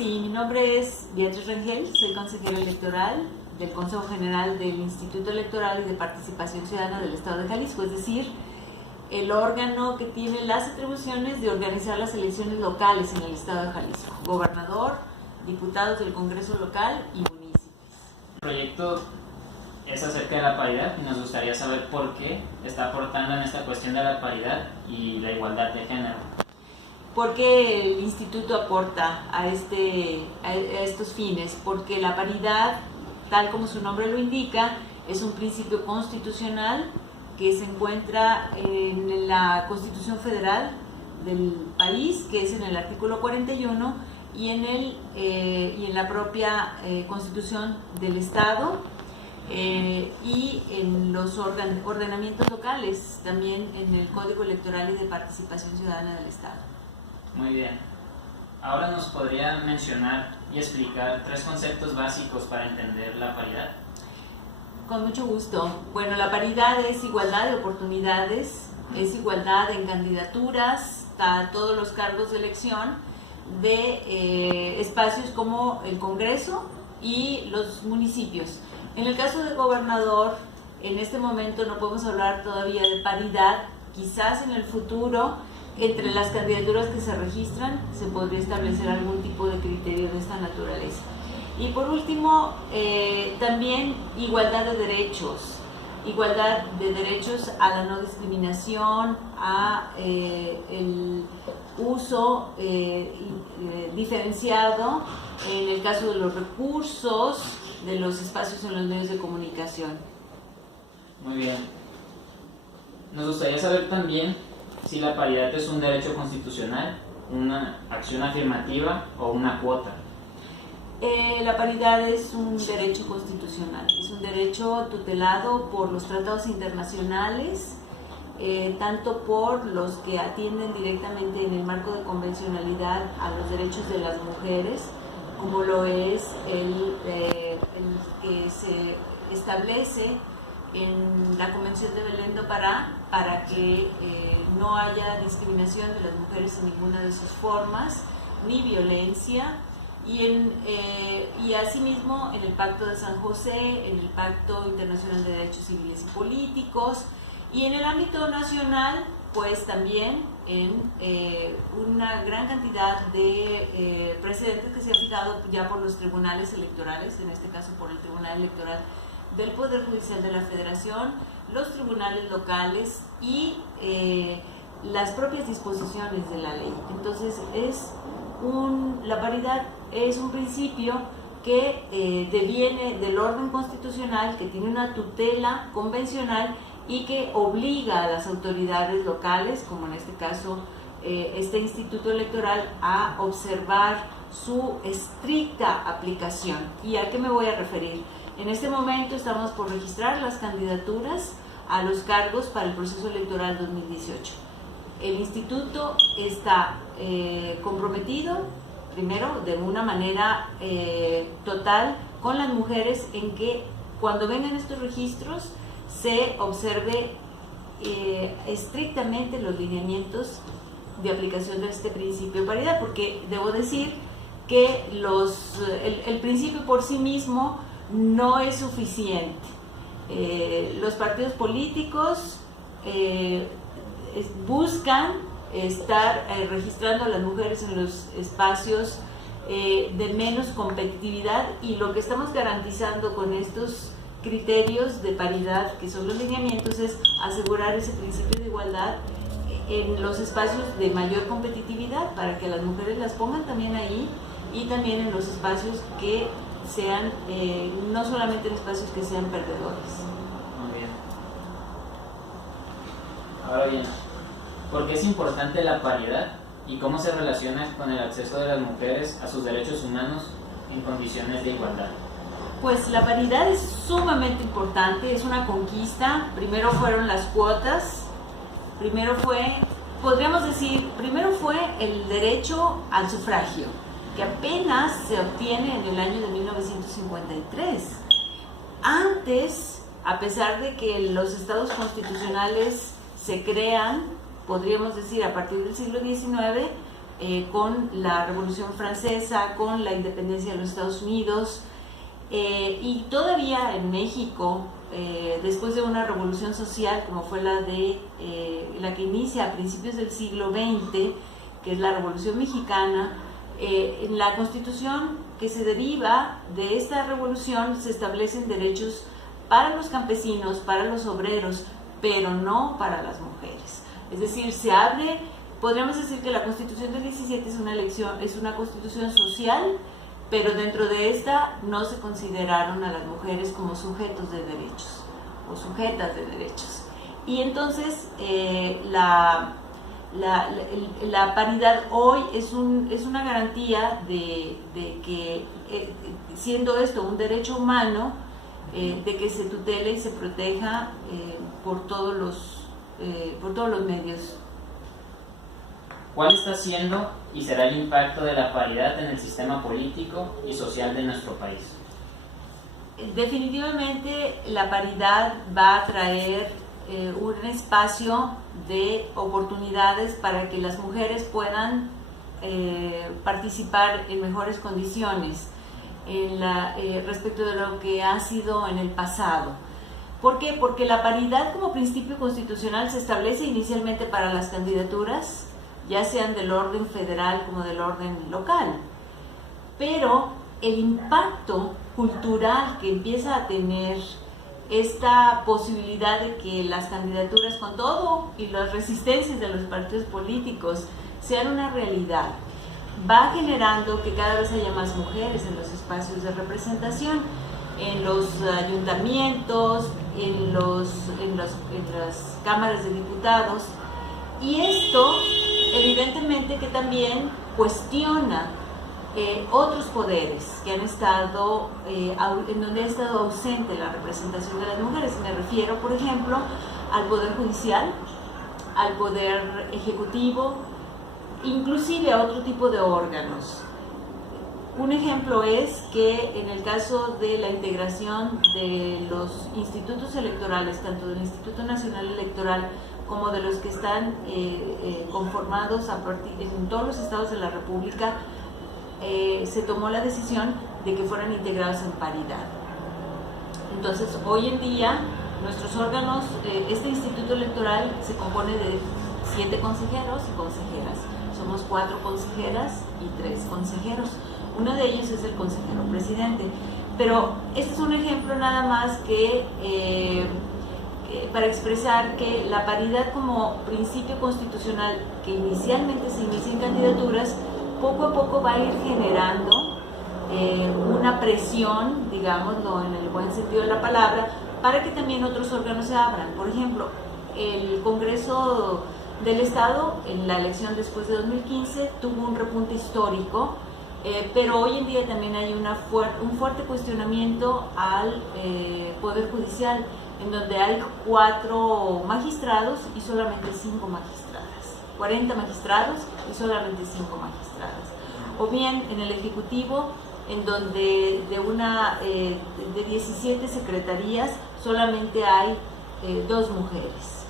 Sí, mi nombre es Beatriz Rangel, soy consejera electoral del Consejo General del Instituto Electoral y de Participación Ciudadana del Estado de Jalisco, es decir, el órgano que tiene las atribuciones de organizar las elecciones locales en el Estado de Jalisco, gobernador, diputados del Congreso local y municipios. El proyecto es acerca de la paridad y nos gustaría saber por qué está aportando en esta cuestión de la paridad y la igualdad de género. ¿Por qué el instituto aporta a estos fines? Porque la paridad, tal como su nombre lo indica, es un principio constitucional que se encuentra en la Constitución Federal del país, que es en el artículo 41, y en la propia Constitución del Estado, y en los ordenamientos locales, también en el Código Electoral y de Participación Ciudadana del Estado. Muy bien. Ahora nos podría mencionar y explicar 3 conceptos básicos para entender la paridad. Con mucho gusto. Bueno, la paridad es igualdad de oportunidades, es igualdad en candidaturas a todos los cargos de elección de espacios como el Congreso y los municipios. En el caso del gobernador, en este momento no podemos hablar todavía de paridad, quizás en el futuro, entre las candidaturas que se registran, se podría establecer algún tipo de criterio de esta naturaleza. Y por último, también igualdad de derechos a la no discriminación, a el uso diferenciado en el caso de los recursos, de los espacios en los medios de comunicación. Muy bien. Nos gustaría saber también si la paridad es un derecho constitucional, una acción afirmativa o una cuota. La paridad es un derecho constitucional, es un derecho tutelado por los tratados internacionales, tanto por los que atienden directamente en el marco de convencionalidad a los derechos de las mujeres, como lo es el que se establece en la Convención de Belén do Pará para que no haya discriminación de las mujeres en ninguna de sus formas, ni violencia, y asimismo en el Pacto de San José, en el Pacto Internacional de Derechos Civiles y Políticos, y en el ámbito nacional, pues también en una gran cantidad de precedentes que se han fijado ya por los tribunales electorales, en este caso por el Tribunal Electoral del Poder Judicial de la Federación, los tribunales locales y las propias disposiciones de la ley. Entonces la paridad es un principio que deviene del orden constitucional, que tiene una tutela convencional y que obliga a las autoridades locales, como en este caso este Instituto Electoral, a observar su estricta aplicación. ¿Y a qué me voy a referir? En este momento estamos por registrar las candidaturas a los cargos para el proceso electoral 2018. El instituto está comprometido, primero, de una manera total con las mujeres, en que cuando vengan estos registros se observe estrictamente los lineamientos de aplicación de este principio de paridad, porque debo decir que el principio por sí mismo no es suficiente. Los partidos políticos buscan estar registrando a las mujeres en los espacios de menos competitividad, y lo que estamos garantizando con estos criterios de paridad, que son los lineamientos, es asegurar ese principio de igualdad en los espacios de mayor competitividad, para que las mujeres las pongan también ahí, y también en los espacios que sean, no solamente en espacios que sean perdedores. Muy bien. Ahora bien, ¿por qué es importante la paridad y cómo se relaciona con el acceso de las mujeres a sus derechos humanos en condiciones de igualdad? Pues la paridad es sumamente importante, es una conquista. Primero fueron las cuotas, primero fue el derecho al sufragio, que apenas se obtiene en el año de 1953. Antes, a pesar de que los estados constitucionales se crean, podríamos decir a partir del siglo XIX, con la Revolución Francesa, con la independencia de los Estados Unidos, y todavía en México, después de una revolución social como fue la que inicia a principios del siglo XX, que es la Revolución Mexicana, en la Constitución que se deriva de esta revolución se establecen derechos para los campesinos, para los obreros, pero no para las mujeres. Es decir, podríamos decir que la Constitución del 17 es una constitución social, pero dentro de esta no se consideraron a las mujeres como sujetos de derechos o sujetas de derechos. Y entonces la paridad hoy es una garantía de que, siendo esto un derecho humano, de que se tutele y se proteja por todos los medios. ¿Cuál está siendo y será el impacto de la paridad en el sistema político y social de nuestro país? Definitivamente la paridad va a traer un espacio de oportunidades para que las mujeres puedan participar en mejores condiciones respecto de lo que ha sido en el pasado. ¿Por qué? Porque la paridad como principio constitucional se establece inicialmente para las candidaturas, ya sean del orden federal como del orden local, pero el impacto cultural que empieza a tener esta posibilidad de que las candidaturas, con todo y las resistencias de los partidos políticos, sean una realidad, va generando que cada vez haya más mujeres en los espacios de representación, en los ayuntamientos, en las cámaras de diputados, y esto evidentemente que también cuestiona otros poderes que han estado, en donde ha estado ausente la representación de las mujeres. Me refiero, por ejemplo, al Poder Judicial, al Poder Ejecutivo, inclusive a otro tipo de órganos. Un ejemplo es que en el caso de la integración de los institutos electorales, tanto del Instituto Nacional Electoral como de los que están conformados en todos los estados de la República, se tomó la decisión de que fueran integrados en paridad. Entonces, hoy en día, nuestros órganos, este instituto electoral se compone de 7 consejeros y consejeras. Somos 4 consejeras y 3 consejeros. Uno de ellos es el consejero presidente. Pero este es un ejemplo nada más que para expresar que la paridad como principio constitucional que inicialmente se inicia en candidaturas, poco a poco va a ir generando una presión, digámoslo en el buen sentido de la palabra, para que también otros órganos se abran. Por ejemplo, el Congreso del Estado, en la elección después de 2015, tuvo un repunte histórico, pero hoy en día también hay un fuerte cuestionamiento al Poder Judicial, en donde hay 4 magistrados y solamente 5 magistradas, 40 magistrados y solamente 5 magistradas. O bien en el Ejecutivo, en donde de 17 secretarías solamente hay 2 mujeres.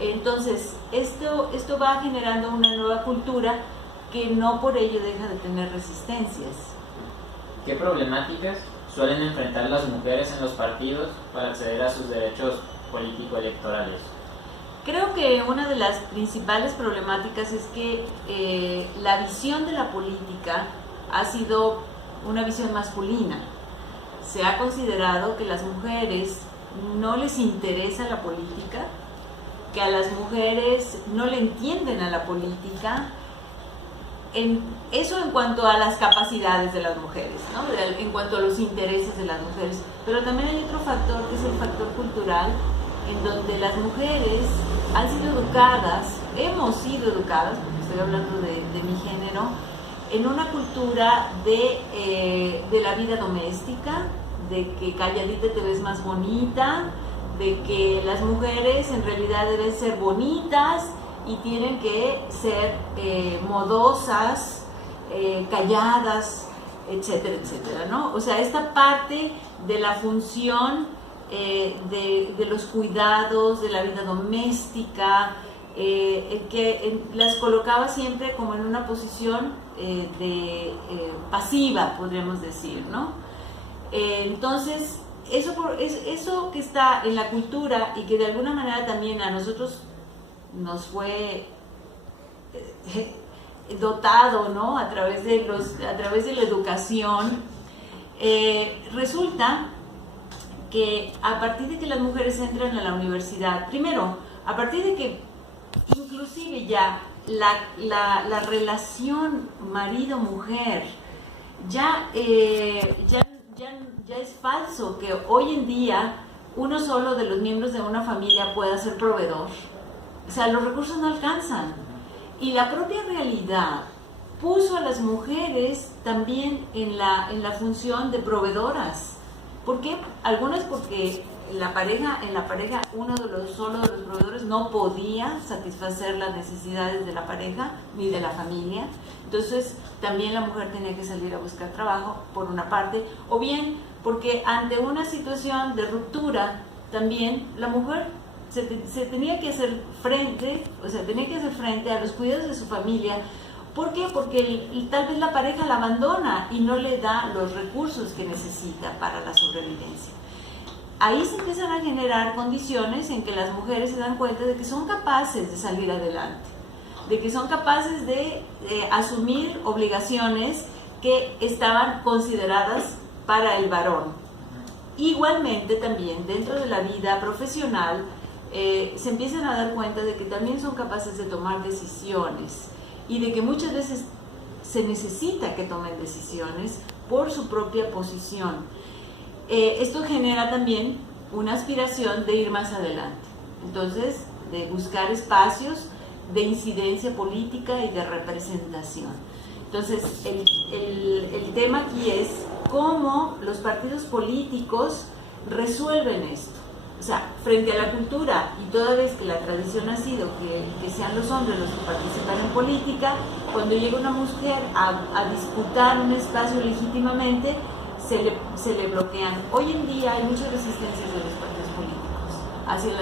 Entonces, esto va generando una nueva cultura que no por ello deja de tener resistencias. ¿Qué problemáticas suelen enfrentar las mujeres en los partidos para acceder a sus derechos político-electorales? Creo que una de las principales problemáticas es que la visión de la política ha sido una visión masculina. Se ha considerado que las mujeres no les interesa la política, que a las mujeres no le entienden a la política. Eso en cuanto a las capacidades de las mujeres, ¿no? En cuanto a los intereses de las mujeres. Pero también hay otro factor, que es el factor cultural, en donde las mujeres han sido educadas, hemos sido educadas, porque estoy hablando de mi género, en una cultura de la vida doméstica, de que calladita te ves más bonita, de que las mujeres en realidad deben ser bonitas y tienen que ser modosas, calladas, etcétera, etcétera, ¿no? O sea, esta parte de la función de los cuidados, de la vida doméstica, las colocaba siempre como en una posición pasiva, podríamos decir, ¿no? Entonces, eso que está en la cultura y que de alguna manera también a nosotros nos fue dotado, ¿no? A través de la educación, resulta que a partir de que las mujeres entran a la universidad, primero, a partir de que inclusive ya la relación marido-mujer ya es falso que hoy en día uno solo de los miembros de una familia pueda ser proveedor. O sea, los recursos no alcanzan. Y la propia realidad puso a las mujeres también en la función de proveedoras. ¿Por qué? Algunas porque en la pareja uno solo de los proveedores no podía satisfacer las necesidades de la pareja ni de la familia. Entonces también la mujer tenía que salir a buscar trabajo, por una parte, o bien porque ante una situación de ruptura también la mujer se tenía que hacer frente, a los cuidados de su familia. ¿Por qué? Porque tal vez la pareja la abandona y no le da los recursos que necesita para la sobrevivencia. Ahí se empiezan a generar condiciones en que las mujeres se dan cuenta de que son capaces de salir adelante, de que son capaces de asumir obligaciones que estaban consideradas para el varón. Igualmente también dentro de la vida profesional se empiezan a dar cuenta de que también son capaces de tomar decisiones y de que muchas veces se necesita que tomen decisiones por su propia posición. Esto genera también una aspiración de ir más adelante, entonces de buscar espacios de incidencia política y de representación. Entonces el tema aquí es cómo los partidos políticos resuelven esto. O sea, frente a la cultura, y toda vez que la tradición ha sido que sean los hombres los que participan en política, cuando llega una mujer a disputar un espacio legítimamente, se le bloquean. Hoy en día hay muchas resistencias de los partidos políticos hacia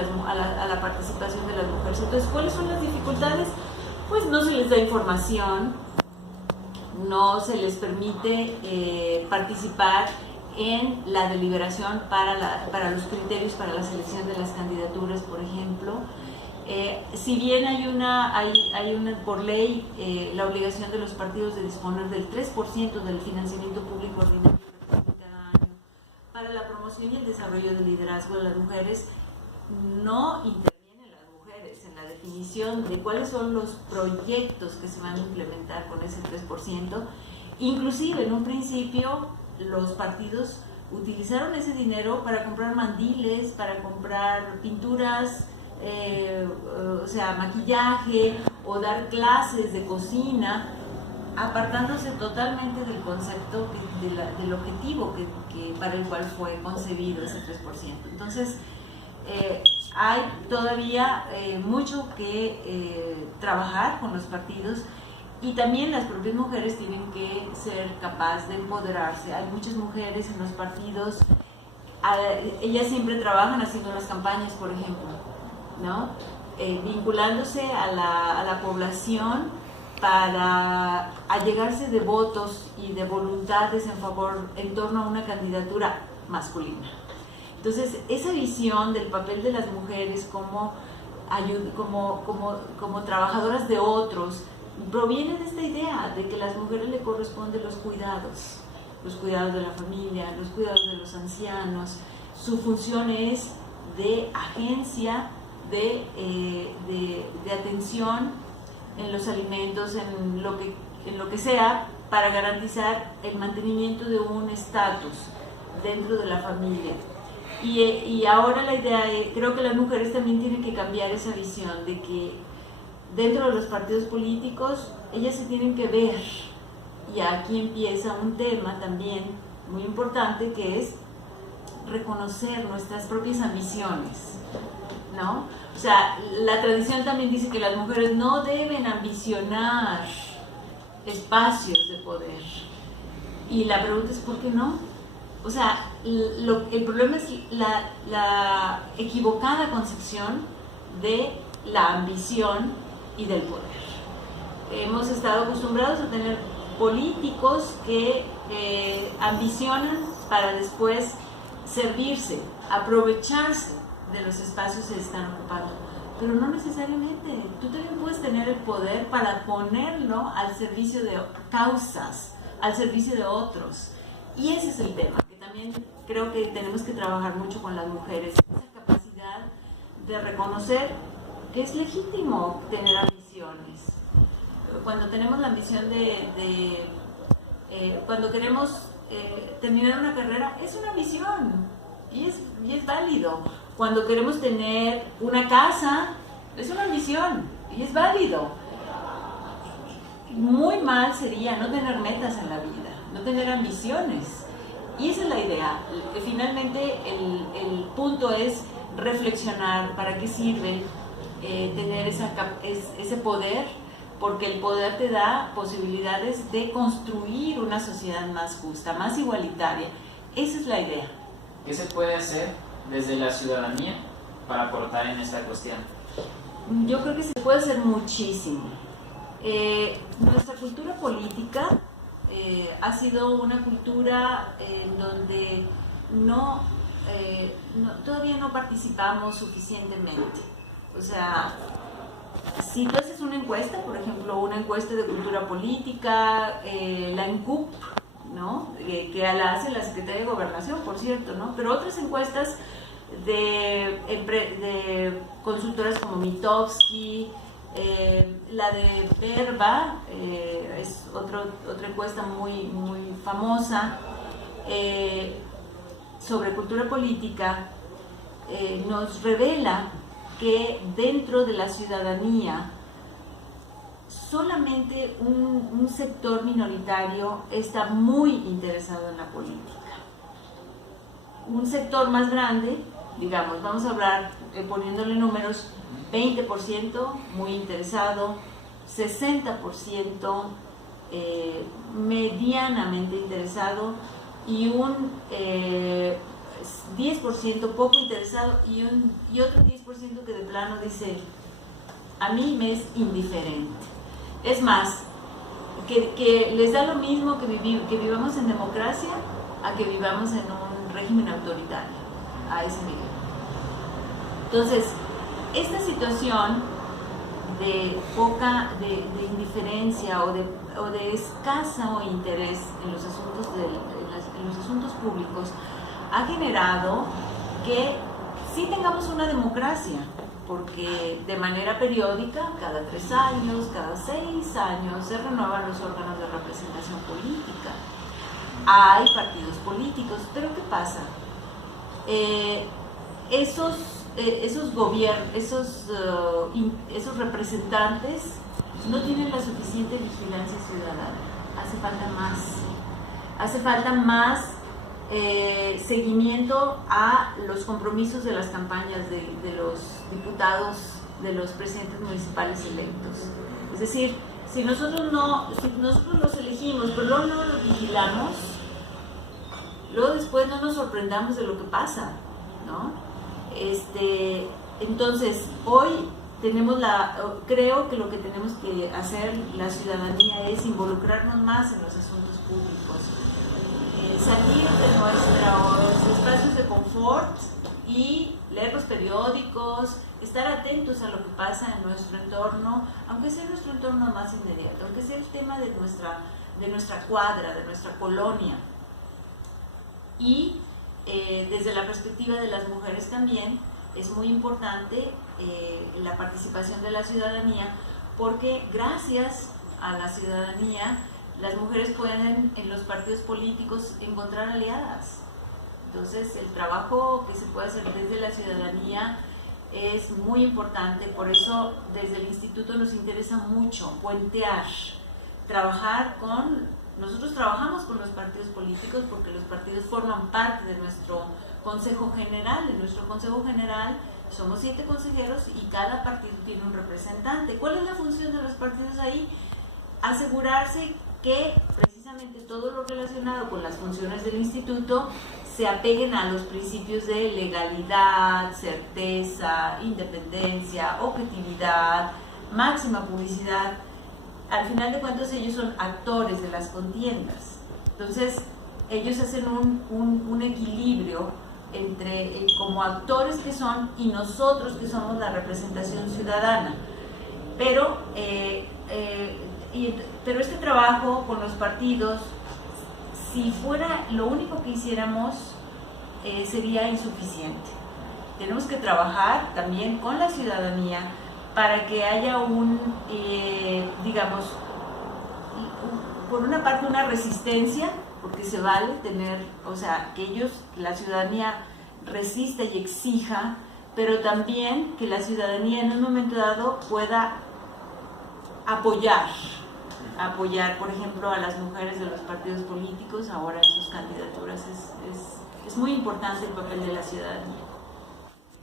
la participación de las mujeres. Entonces, ¿cuáles son las dificultades? Pues no se les da información, no se les permite participar en la deliberación para los criterios para la selección de las candidaturas, por ejemplo. Si bien hay una por ley la obligación de los partidos de disponer del 3% del financiamiento público ordinario cada año para la promoción y el desarrollo del liderazgo de las mujeres, no intervienen las mujeres en la definición de cuáles son los proyectos que se van a implementar con ese 3%. Inclusive en un principio los partidos utilizaron ese dinero para comprar mandiles, para comprar pinturas, o sea, maquillaje, o dar clases de cocina, apartándose totalmente del concepto, del objetivo para el cual fue concebido ese 3%. Entonces, hay todavía mucho que trabajar con los partidos. Y también las propias mujeres tienen que ser capaces de empoderarse. Hay muchas mujeres en los partidos, ellas siempre trabajan haciendo las campañas, por ejemplo, ¿no? Vinculándose a la población para allegarse de votos y de voluntades en torno a una candidatura masculina. Entonces, esa visión del papel de las mujeres como trabajadoras de otros, proviene de esta idea de que a las mujeres le corresponden los cuidados de la familia, los cuidados de los ancianos. Su función es de agencia, de atención en los alimentos, en lo que sea, para garantizar el mantenimiento de un estatus dentro de la familia. Y ahora la idea creo que las mujeres también tienen que cambiar esa visión de que dentro de los partidos políticos, ellas se tienen que ver, y aquí empieza un tema también muy importante, que es reconocer nuestras propias ambiciones, ¿no? O sea, la tradición también dice que las mujeres no deben ambicionar espacios de poder, y la pregunta es ¿por qué no? O sea, el problema es la equivocada concepción de la ambición y del poder. Hemos estado acostumbrados a tener políticos que ambicionan para después servirse, aprovecharse de los espacios que se están ocupando, pero no necesariamente. Tú también puedes tener el poder para ponerlo al servicio de causas, al servicio de otros, y ese es el tema, que también creo que tenemos que trabajar mucho con las mujeres, esa capacidad de reconocer que es legítimo tener ambiciones. Cuando tenemos la ambición cuando queremos terminar una carrera, es una ambición y es válido. Cuando queremos tener una casa, es una ambición y es válido. Muy mal sería no tener metas en la vida, no tener ambiciones. Y esa es la idea. Finalmente el punto es reflexionar para qué sirve tener ese poder, porque el poder te da posibilidades de construir una sociedad más justa, más igualitaria. Esa es la idea. ¿Qué se puede hacer desde la ciudadanía para aportar en esta cuestión? Yo creo que se puede hacer muchísimo. Nuestra cultura política ha sido una cultura en donde todavía no participamos suficientemente. O sea, si tú haces una encuesta, por ejemplo, una encuesta de cultura política, la ENCUP, ¿no? Que la hace la Secretaría de Gobernación, por cierto, ¿no? Pero otras encuestas de consultoras como Mitofsky, la de Verba, es otra encuesta muy famosa sobre cultura política, nos revela que dentro de la ciudadanía solamente un sector minoritario está muy interesado en la política. Un sector más grande, digamos, vamos a hablar poniéndole números, 20% muy interesado, 60% medianamente interesado y un 10% poco interesado y otro 10% que de plano dice, a mí me es indiferente. Es más, que les da lo mismo que vivamos en democracia a que vivamos en un régimen autoritario, a ese nivel. Entonces, esta situación de indiferencia o de escaso interés en los asuntos públicos ha generado que sí tengamos una democracia, porque de manera periódica, cada 3 años, cada 6 años, se renuevan los órganos de representación política. Hay partidos políticos, pero ¿qué pasa? Esos representantes no tienen la suficiente vigilancia ciudadana. Hace falta más seguimiento a los compromisos de las campañas de los diputados, de los presidentes municipales electos. Es decir, si nosotros los elegimos, pero luego no los vigilamos, luego después no nos sorprendamos de lo que pasa, ¿no? Entonces, hoy creo que lo que tenemos que hacer la ciudadanía es involucrarnos más en los asuntos públicos, salir de nuestros espacios de confort y leer los periódicos, estar atentos a lo que pasa en nuestro entorno, aunque sea nuestro entorno más inmediato, aunque sea el tema de nuestra cuadra, de nuestra colonia. Y desde la perspectiva de las mujeres también es muy importante la participación de la ciudadanía, porque gracias a la ciudadanía las mujeres pueden en los partidos políticos encontrar aliadas. Entonces el trabajo que se puede hacer desde la ciudadanía es muy importante, por eso desde el instituto nos interesa mucho puentear, nosotros trabajamos con los partidos políticos porque los partidos forman parte de nuestro Consejo General. En nuestro Consejo General somos 7 consejeros y cada partido tiene un representante. ¿Cuál es la función de los partidos ahí? Asegurarse que precisamente todo lo relacionado con las funciones del instituto se apeguen a los principios de legalidad, certeza, independencia, objetividad, máxima publicidad. Al final de cuentas ellos son actores de las contiendas. Entonces ellos hacen un equilibrio entre como actores que son y nosotros que somos la representación ciudadana. Pero este trabajo con los partidos, si fuera lo único que hiciéramos, sería insuficiente. Tenemos que trabajar también con la ciudadanía para que haya digamos, por una parte una resistencia, porque se vale tener, o sea, que la ciudadanía resista y exija, pero también que la ciudadanía en un momento dado pueda apoyar, por ejemplo, a las mujeres de los partidos políticos ahora en sus candidaturas. Es muy importante el papel de la ciudadanía.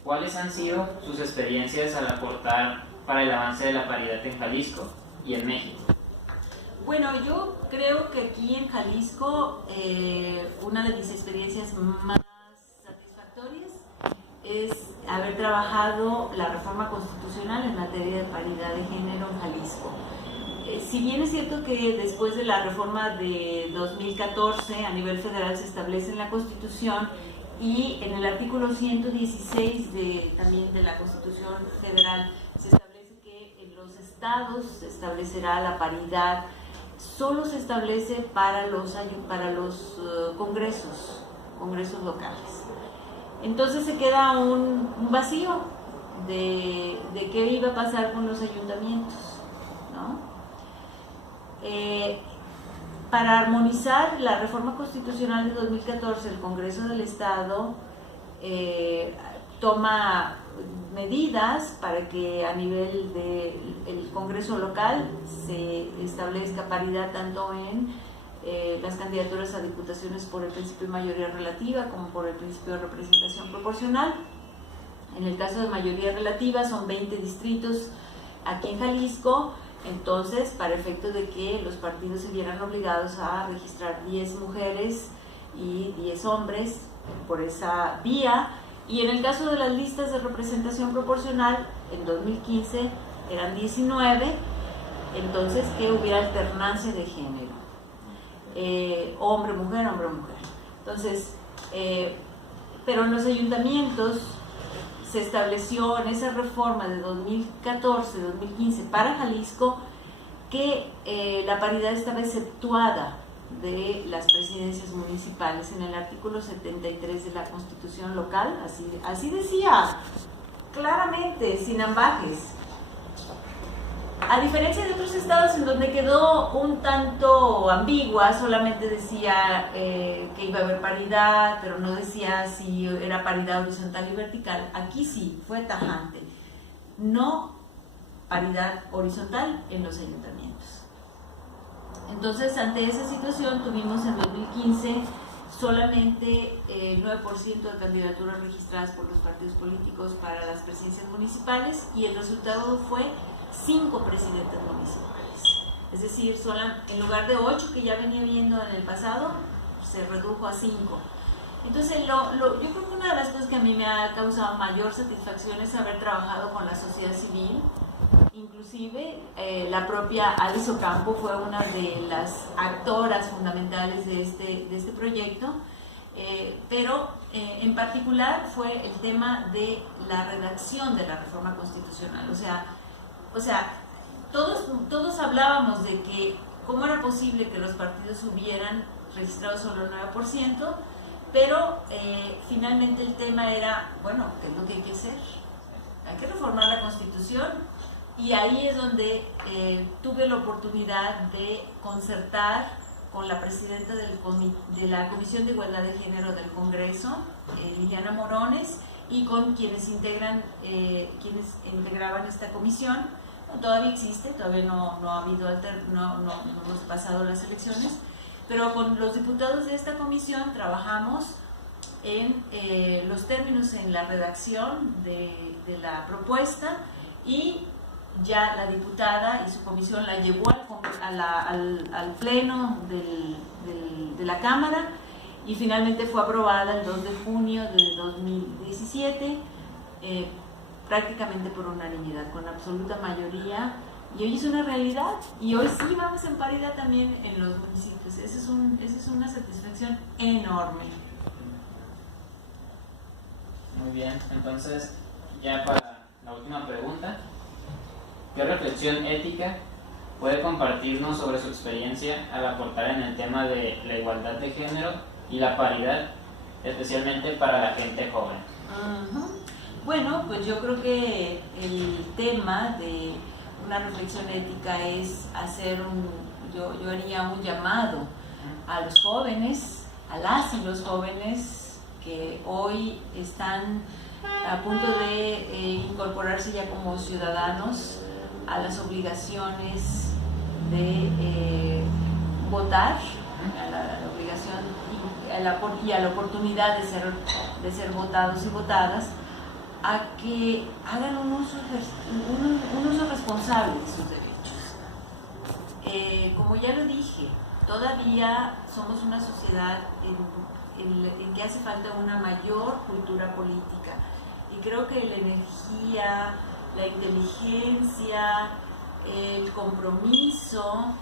¿Cuáles han sido sus experiencias al aportar para el avance de la paridad en Jalisco y en México? Bueno, yo creo que aquí en Jalisco una de mis experiencias más satisfactorias es haber trabajado la reforma constitucional en materia de paridad de género en Jalisco. Si bien es cierto que después de la reforma de 2014 a nivel federal se establece en la Constitución y en el artículo 116 también de la Constitución Federal se establece que en los estados se establecerá la paridad, solo se establece para los congresos locales. Entonces se queda un vacío de qué iba a pasar con los ayuntamientos, ¿no? Para armonizar la reforma constitucional de 2014, el Congreso del Estado toma medidas para que a nivel del Congreso local se establezca paridad tanto en las candidaturas a diputaciones por el principio de mayoría relativa como por el principio de representación proporcional. En el caso de mayoría relativa son 20 distritos aquí en Jalisco. Entonces, para efecto de que los partidos se vieran obligados a registrar 10 mujeres y 10 hombres por esa vía, y en el caso de las listas de representación proporcional, en 2015 eran 19, entonces que hubiera alternancia de género, hombre-mujer, hombre-mujer. Entonces, pero en los ayuntamientos se estableció en esa reforma de 2014-2015 para Jalisco que la paridad estaba exceptuada de las presidencias municipales en el artículo 73 de la Constitución local, así decía claramente, sin ambajes. A diferencia de otros estados en donde quedó un tanto ambigua, solamente decía que iba a haber paridad, pero no decía si era paridad horizontal y vertical. Aquí sí, fue tajante. No paridad horizontal en los ayuntamientos. Entonces, ante esa situación, tuvimos en 2015 solamente el 9% de candidaturas registradas por los partidos políticos para las presidencias municipales y el resultado fue 5 presidentes municipales. Es decir, en lugar de 8 que ya venía viendo en el pasado, se redujo a 5. Entonces, yo creo que una de las cosas que a mí me ha causado mayor satisfacción es haber trabajado con la sociedad civil. Inclusive, la propia Alice Ocampo fue una de las actoras fundamentales de este proyecto, pero en particular fue el tema de la redacción de la reforma constitucional. O sea, todos hablábamos de que cómo era posible que los partidos hubieran registrado solo el 9%, pero finalmente el tema era, bueno, ¿qué es lo que hay que hacer? Hay que reformar la Constitución, y ahí es donde tuve la oportunidad de concertar con la presidenta de la Comisión de Igualdad de Género del Congreso, Liliana Morones, y con quienes integraban esta comisión. Todavía existe, todavía no ha habido no hemos pasado las elecciones, pero con los diputados de esta comisión trabajamos en los términos en la redacción de la propuesta, y ya la diputada y su comisión la llevó al pleno de la Cámara, y finalmente fue aprobada el 2 de junio de 2017, prácticamente por unanimidad, con absoluta mayoría, y hoy es una realidad, y hoy sí vamos en paridad también en los municipios. Esa es una satisfacción enorme. Muy bien, entonces ya para la última pregunta, ¿qué reflexión ética puede compartirnos sobre su experiencia al aportar en el tema de la igualdad de género y la paridad, especialmente para la gente joven? Bueno, pues yo creo que el tema de una reflexión ética es hacer yo haría un llamado a los jóvenes, a las y los jóvenes que hoy están a punto de incorporarse ya como ciudadanos a las obligaciones de votar, a la obligación y a la oportunidad de ser votados y votadas, a que hagan un uso responsable de sus derechos. Como ya lo dije, todavía somos una sociedad en que hace falta una mayor cultura política, y creo que la energía, la inteligencia, el compromiso,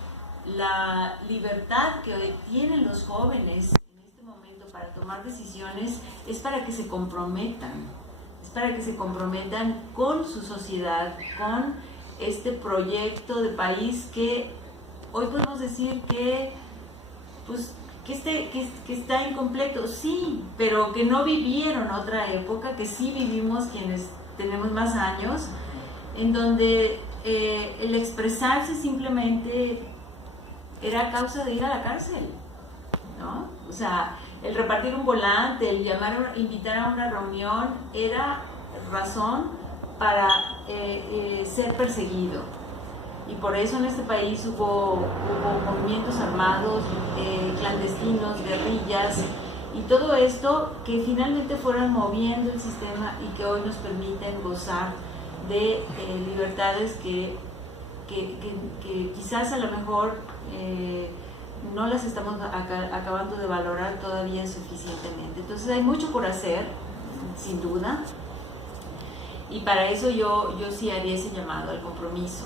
la libertad que hoy tienen los jóvenes en este momento para tomar decisiones es para que se comprometan, con su sociedad, con este proyecto de país que hoy podemos decir que está incompleto, sí, pero que no vivieron otra época, que sí vivimos quienes tenemos más años, en donde el expresarse simplemente era causa de ir a la cárcel, ¿no? O sea, el repartir un volante, el invitar a una reunión era razón para ser perseguido. Y por eso en este país hubo movimientos armados, clandestinos, guerrillas, y todo esto que finalmente fueron moviendo el sistema y que hoy nos permiten gozar de libertades que quizás a lo mejor no las estamos acabando de valorar todavía suficientemente. Entonces hay mucho por hacer, sin duda, y para eso yo sí haría ese llamado al compromiso,